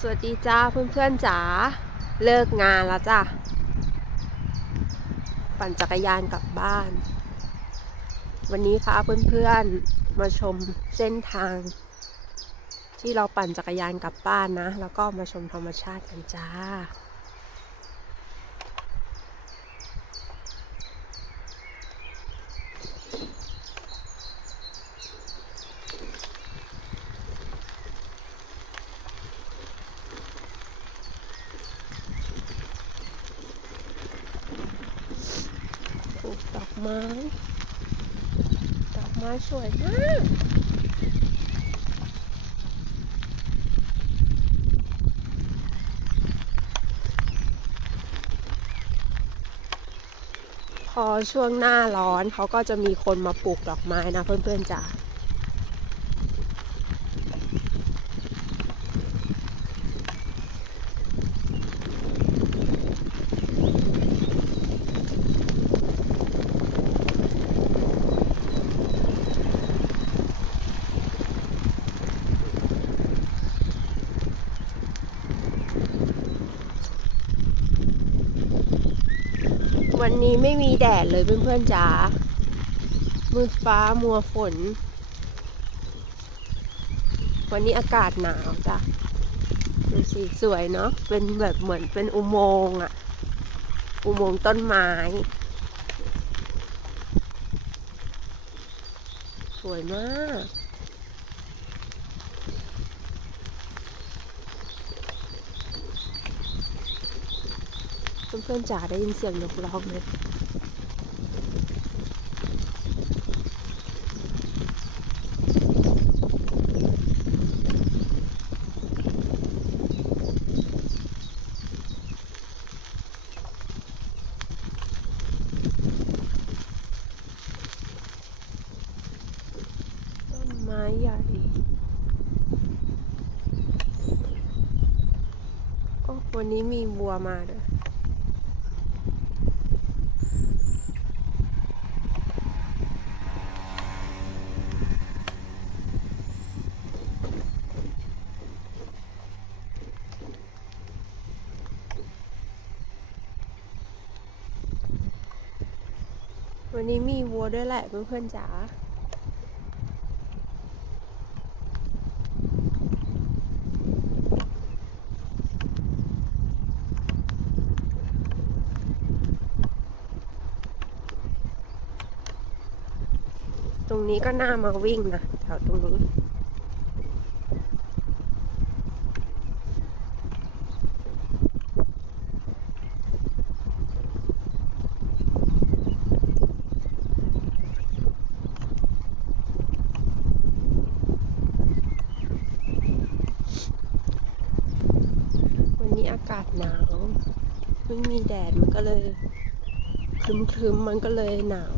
สวัสดีจ้าเพื่อนๆจ๋าเลิกงานแล้วจ้ะ ปั่นจักรยานกลับบ้าน วันนี้พาเพื่อนๆมาชมเส้นทาง ที่เราปั่นจักรยานกลับบ้านนะ แล้วก็มาชมธรรมชาติกันจ้า ปลูกดอก ไม้ ดอกไม้สวยมากพอช่วงหน้าร้อนเขาก็จะมีคนมาปลูกดอกไม้นะเพื่อนๆจ๋า วั นี้ไม่มีแดดเลยเพื่อนๆจ๋า มืดฟ้ามัวฝน วันนี้อากาศหนาวจ้ะ ดูสิ สวยเนาะ เป็นแบบเหมือนเป็นอุโมงค์อะอุโมงค์ต้นไม้ สวยมาก เพื่อนจ๋าได้ยินเสียงนกร้องไหมต้นไม้ใหญ่โอ้วันนี้มีวัวมาด้วย วันนี้มีวัวด้วยแหละเพื่อนๆจ๋าตรงนี้ก็น่ามาวิ่งนะแถวตรงนี้นี้อากาศหนาว ไม่มีแดดมันก็เลยคลึมๆมันก็เลยหนาว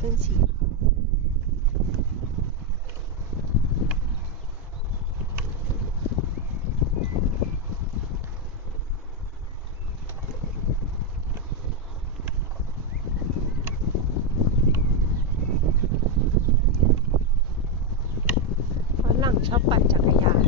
อันนี้เป็นสีฝรั่งชอบปั่นจักรยาน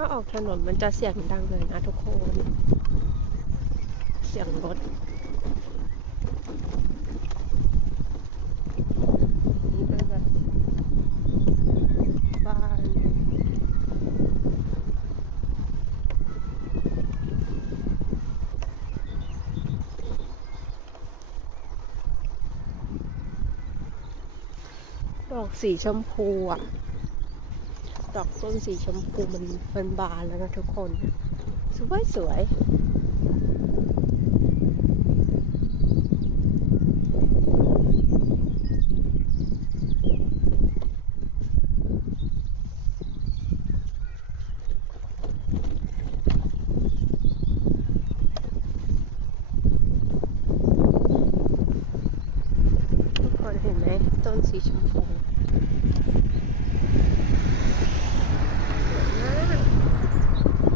ถ้าออกถนนมันจะเสียงดังเลยนะทุกคน เสียงรถดอกสีชมพูอะ ดอกต้นสีชมพูมันมันบานแล้วนะทุกคน สวยสวยทุกคนเห็นไหมต้นสีชมพูสวยมาก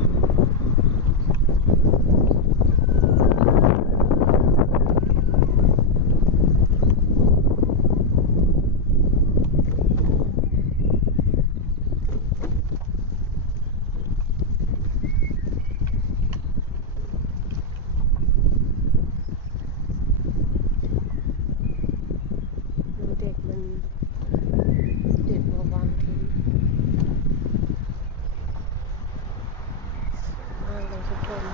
ดูเด็กมัน เด็กมาวางทิ้งสวยมากเลยทุกคน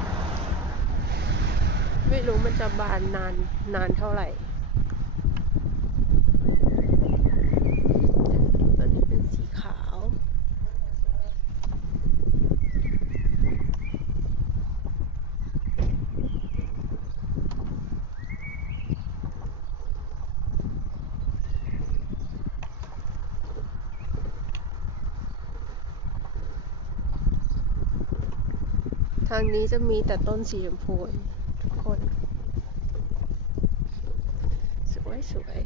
ไม่ รู้มันจะบานนานนานเท่าไหร่ตอนนี้เป็นสีขาว ทางนี้จะมีแต่ต้นสีชมพูทุกคน ส วยสวย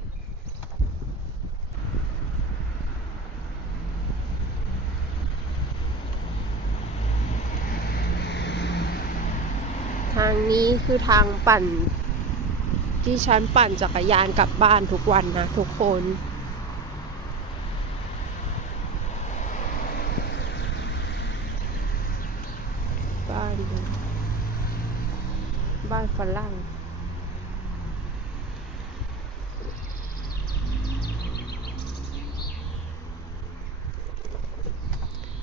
ทางนี้คือทางปั่น ที่ฉันปั่นจักรยานกลับบ้านทุกวันนะทุกคนบ้าน บ้านฝรั่ง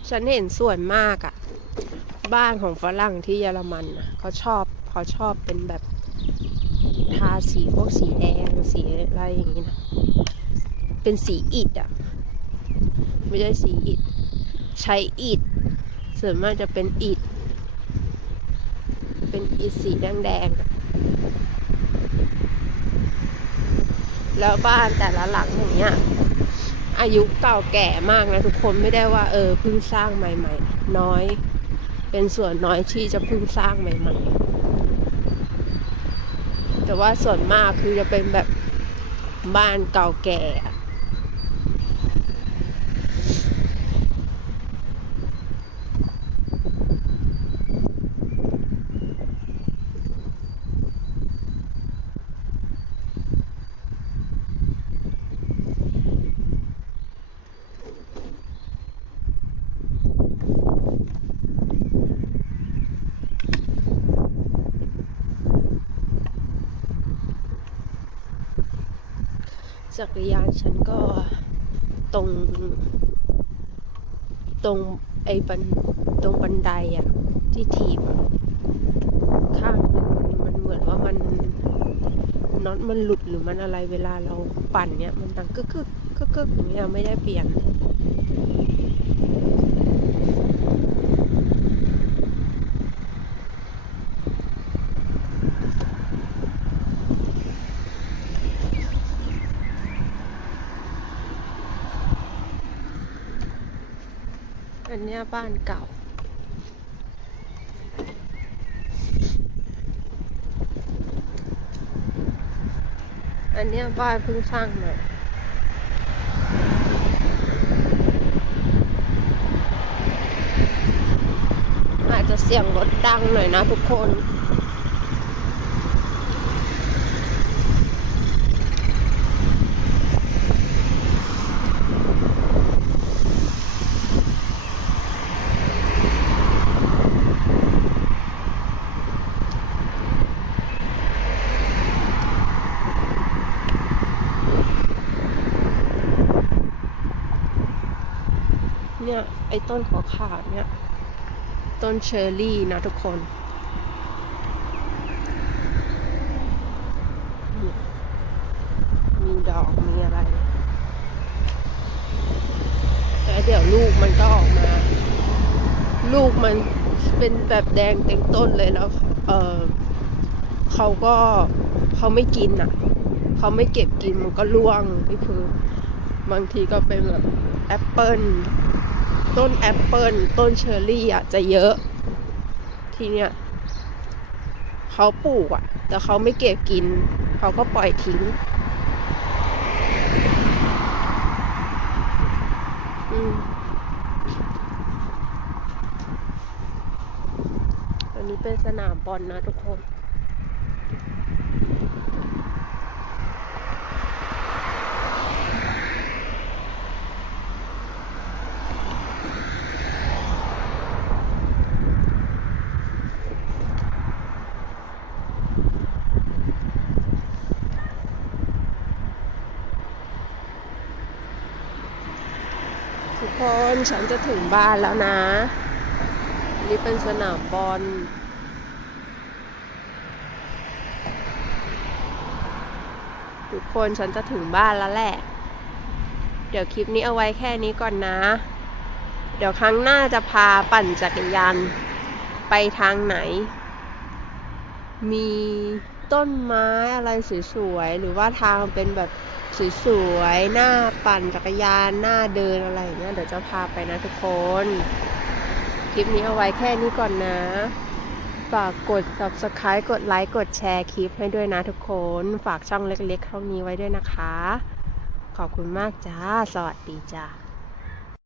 ฉันเห็นส่วนมากอะบ้านของฝรั่งที่เยอรมันน่ะเขาชอบเขาชอบเป็นแบบทาสีพวกสีแดงสีอะไรอย่างนี้นะ เป็นสีอิฐอะไม่ใช่สีอิฐ ใช้อิฐส่วนมากจะเป็นอิฐ เป็นอิฐสีแดงๆอะแล้วบ้านแต่ละหลังอย่างเงี้ย อายุเก่าแก่มากนะทุกคนไม่ได้ว่าเออเพิ่งสร้างใหม่ ๆ น้อย เป็นส่วนน้อยที่จะเพิ่งสร้างใหม่ ๆ แต่ว่าส่วนมากคือจะเป็นแบบบ้านเก่าแก่ จักรยานฉันก็ตรง ตรงไอ้บันตรงบันไดอะที่ถีบข้างหนึ่งมันเหมือนว่ามันน็อตมันหลุดหรือมันอะไรเวลาเราปั่นเนี่ยมันดังกึกกึกกึกกึกอย่างเงี้ยไม่ได้เปลี่ยน อั นเนี้ยบ้านเก่า อันนี้บ้านเพิ่งสร้างใหม่อาจจะเสียงรถดังหน่อยนะทุกคน ไอ้ต้นขอขาวๆเนี่ย ต้นเชอร์รี่นะทุกคนมีดอกมีอะไรแล้วเดี๋ยวลูกมันก็ออกมา ลูกมันเป็นแบบแดงเต็มต้นเลยแล้ว เออเขาก็เขาไม่กินอะ เขาไม่เก็บกินมันก็ร่วงที่พื้นบางทีก็เป็นแบบแอปเปิล ต้นแอปเปิลต้นเชอร์รี่อะจะเยอะ ทีเนี้ยเขาปลูกอะ แต่เขาไม่เก็บกิน เขาก็ปล่อยทิ้ง อืมอันนี้เป็นสนามบอลนะทุกคน คนฉันจะถึงบ้านแล้วนะ นี่เป็นสนามบอลทุกคนฉันจะถึงบ้านแล้วแหละ เดี๋ยวคลิปนี้เอาไว้แค่นี้ก่อนนะ เดี๋ยวครั้งหน้าจะพาปั่นจักรยานไปทางไหน มีต้นไม้อะไรสวยๆ หรือว่าทางเป็นแบบ สวยๆ หน้าปั่นจักรยาน หน้าเดินอะไรเงี้ย เดี๋ยวจะพาไปนะทุกคน คลิปนี้เอาไว้แค่นี้ก่อนนะ ฝากกด subscribe กดไลค์กดแชร์คลิปให้ด้วยนะทุกคน ฝากช่องเล็กๆช่องนี้ไว้ด้วยนะคะ ขอบคุณมากจ้า สวัสดีจ้า